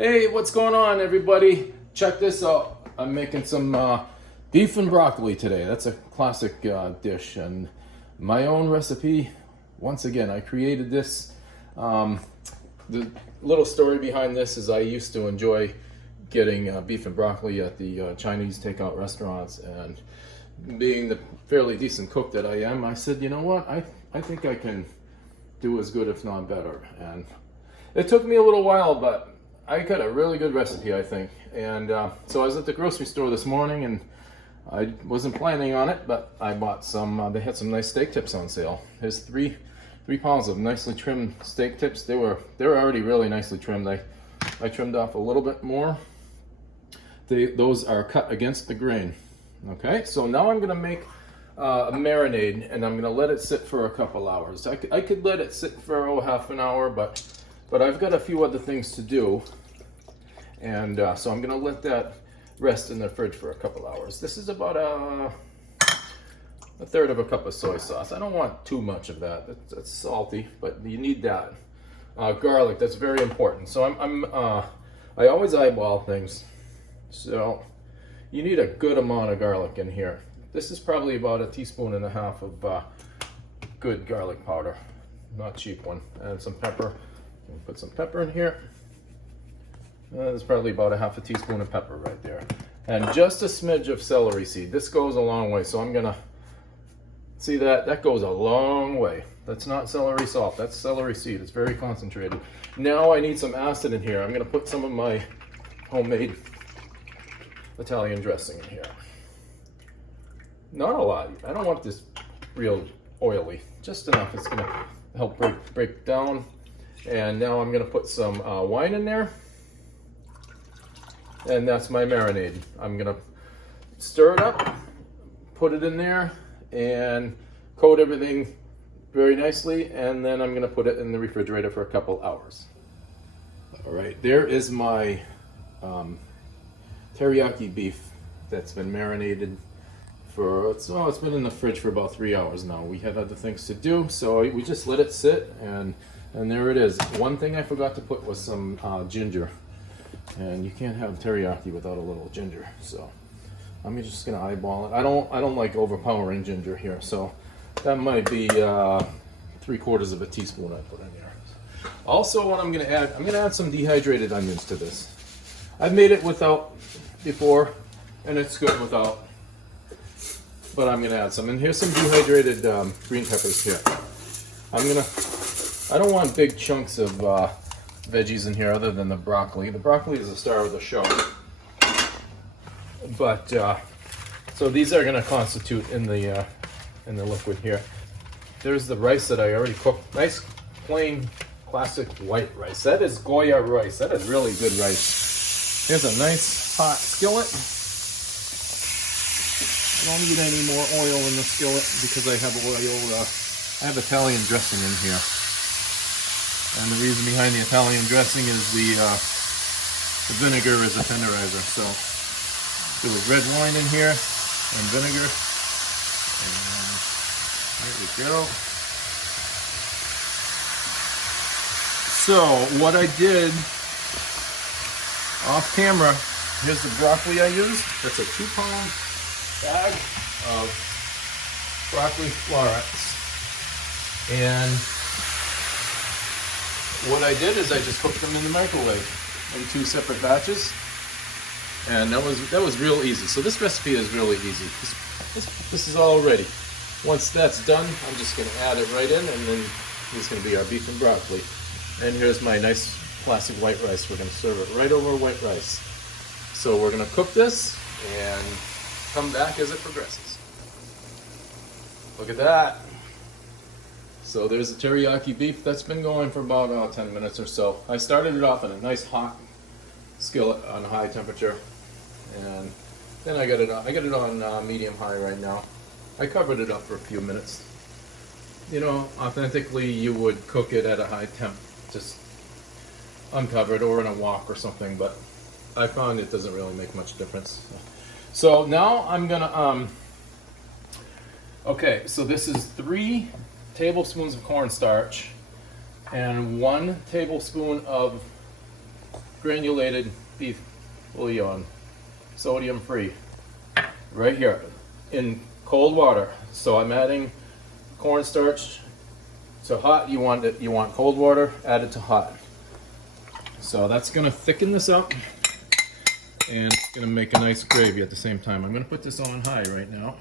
Hey, what's going on, everybody? Check this out. I'm making some beef and broccoli today. That's a classic dish and my own recipe. Once again, I created this. The little story behind this is I used to enjoy getting beef and broccoli at the Chinese takeout restaurants, and being the fairly decent cook that I am, I said, you know what, I think I can do as good, if not better. And it took me a little while, but I got a really good recipe, I think. And so I was at the grocery store this morning, and I wasn't planning on it, but I bought some, they had some nice steak tips on sale. There's three pounds of nicely trimmed steak tips. They were already really nicely trimmed. I trimmed off a little bit more. Those are cut against the grain. Okay, so now I'm gonna make a marinade, and I'm gonna let it sit for a couple hours. I could let it sit for half an hour, but I've got a few other things to do, and so I'm gonna let that rest in the fridge for a couple hours. This is about a third of a cup of soy sauce. I don't want too much of that. That's salty, but you need that. Garlic, that's very important. So I always eyeball things. So you need a good amount of garlic in here. This is probably about 1.5 teaspoons of good garlic powder, not cheap one. And some pepper. Put some pepper in here. There's probably about 1/2 teaspoon of pepper right there. And just a smidge of celery seed. This goes a long way, so I'm gonna, see that goes a long way. That's not celery salt, that's celery seed. It's very concentrated. Now I need some acid in here. I'm gonna put some of my homemade Italian dressing in here. Not a lot. I don't want this real oily. Just enough. It's gonna help break down. And now I'm gonna put some wine in there. And that's my marinade. I'm gonna stir it up, put it in there, and coat everything very nicely, and then I'm gonna put it in the refrigerator for a couple hours. All right, there is my teriyaki beef that's been marinated for, it's been in the fridge for about 3 hours now. We had other things to do, so we just let it sit, and there it is. One thing I forgot to put was some ginger, and you can't have teriyaki without a little ginger. So I'm just gonna eyeball it. I don't like overpowering ginger here, so that might be 3/4 teaspoon I put in here. Also, what I'm gonna add some dehydrated onions to this. I've made it without before, and it's good without, but I'm gonna add some. And here's some dehydrated green peppers here. I don't want big chunks of veggies in here other than the broccoli. The broccoli is the star of the show. But so these are gonna constitute in the liquid here. There's the rice that I already cooked. Nice plain classic white rice. That is Goya rice. That is really good rice. Here's a nice hot skillet. I don't need any more oil in the skillet because I have oil. I have Italian dressing in here. And the reason behind the Italian dressing is the vinegar is a tenderizer. So there was red wine in here and vinegar. And there we go. So what I did off camera, here's the broccoli I used. That's a 2-pound bag of broccoli florets. And what I did is I just cooked them in the microwave in 2 separate batches, and that was real easy. So this recipe is really easy. This is all ready. Once that's done, I'm just going to add it right in, and then this is going to be our beef and broccoli. And here's my nice classic white rice. We're going to serve it right over white rice. So we're going to cook this and come back as it progresses. Look at that. So there's the teriyaki beef that's been going for about 10 minutes or so. I started it off in a nice hot skillet on high temperature, and then I got it on medium high right now. I covered it up for a few minutes. You know, authentically you would cook it at a high temp, just uncovered or in a wok or something, but I found it doesn't really make much difference. So now I'm gonna okay, so this is 3 tablespoons of cornstarch and 1 tablespoon of granulated beef bouillon, sodium free, right here in cold water. So I'm adding cornstarch to hot. You want cold water, add it to hot. So that's gonna thicken this up, and it's gonna make a nice gravy at the same time. I'm gonna put this on high right now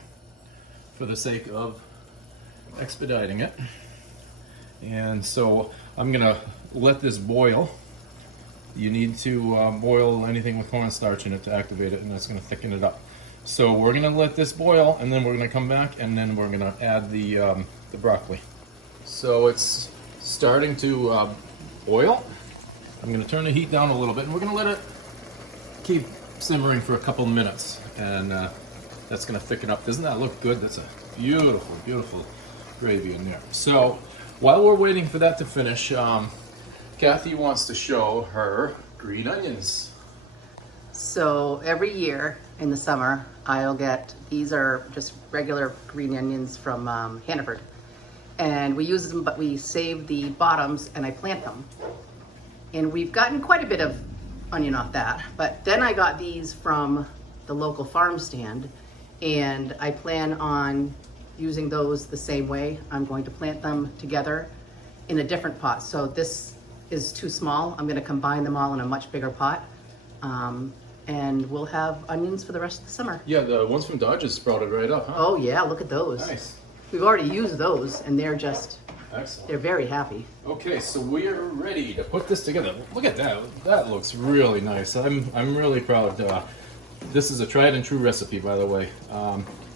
for the sake of expediting it. And so I'm gonna let this boil. You need to boil anything with cornstarch in it to activate it, and that's gonna thicken it up. So we're gonna let this boil, and then we're gonna come back, and then we're gonna add the broccoli. So it's starting to boil. I'm gonna turn the heat down a little bit, and we're gonna let it keep simmering for a couple minutes, and that's gonna thicken up. Doesn't that look good? That's a beautiful, beautiful gravy in there. So while we're waiting for that to finish, Kathy wants to show her green onions. So every year in the summer, I'll get, these are just regular green onions from Hannaford. And we use them, but we save the bottoms and I plant them. And we've gotten quite a bit of onion off that. But then I got these from the local farm stand, and I plan on using those the same way. I'm going to plant them together in a different pot. So this is too small. I'm gonna combine them all in a much bigger pot. And we'll have onions for the rest of the summer. Yeah, the ones from Dodge sprouted right up, huh? Oh yeah, look at those. Nice. We've already used those, and they're just, Excellent. they're very happy. Okay, so we're ready to put this together. Look at that. That looks really nice. I'm really proud. This is a tried and true recipe, by the way.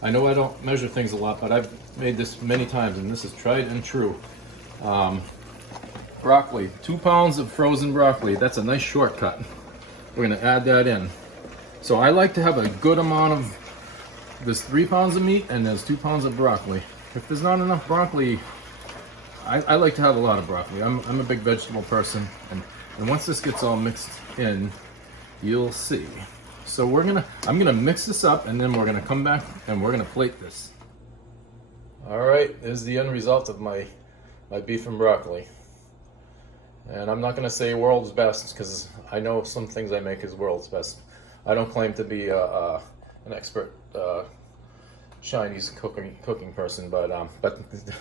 I know I don't measure things a lot, but I've made this many times, and this is tried and true. Broccoli, 2 pounds of frozen broccoli. That's a nice shortcut. We're gonna add that in. So I like to have a good amount of, there's 3 pounds of meat and there's 2 pounds of broccoli. If there's not enough broccoli, I like to have a lot of broccoli. I'm a big vegetable person, and once this gets all mixed in, you'll see. So I'm gonna mix this up, and then we're gonna come back and we're gonna plate this. All right, there's the end result of my beef and broccoli. And I'm not gonna say world's best, because I know some things I make is world's best. I don't claim to be an expert Chinese cooking person, but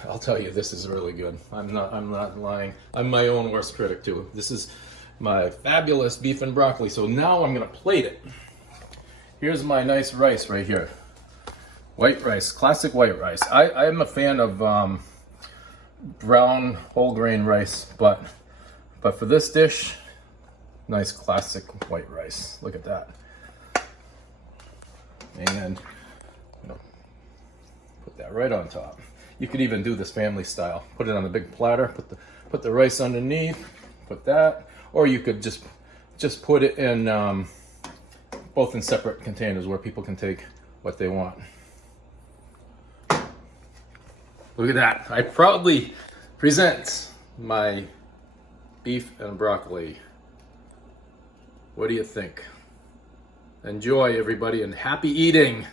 I'll tell you, this is really good. I'm not lying. I'm my own worst critic too. This is my fabulous beef and broccoli. So now I'm gonna plate it. Here's my nice rice right here. White rice, classic white rice. I'm a fan of brown whole grain rice, but for this dish, nice classic white rice. Look at that. And put that right on top. You could even do this family style. Put it on a big platter, put the rice underneath, put that, or you could just put it in both in separate containers where people can take what they want. Look at that. I proudly present my beef and broccoli. What do you think? Enjoy, everybody, and happy eating.